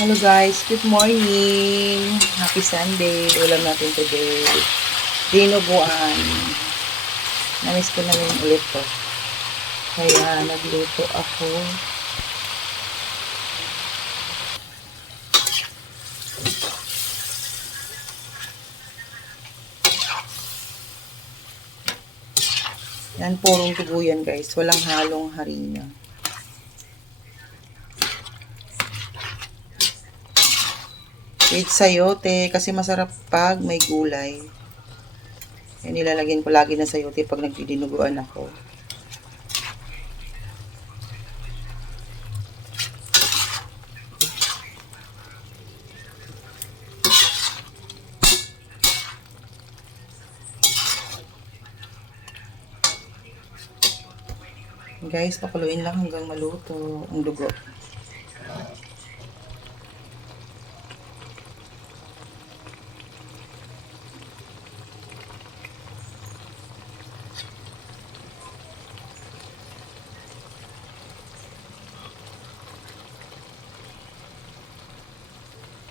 Hello guys, good morning. Happy Sunday. Ulam natin today. Dinuguan. Namiss ko na rin ulit to. Kaya nagluto ako. Yan, purong tubo yan guys. Walang halong harina. With sayote, kasi masarap pag may gulay. Yan, nilalagyan ko lagi na sayote pag nagdidinuguan ako. Guys, pakuluin lang hanggang maluto ang dugo.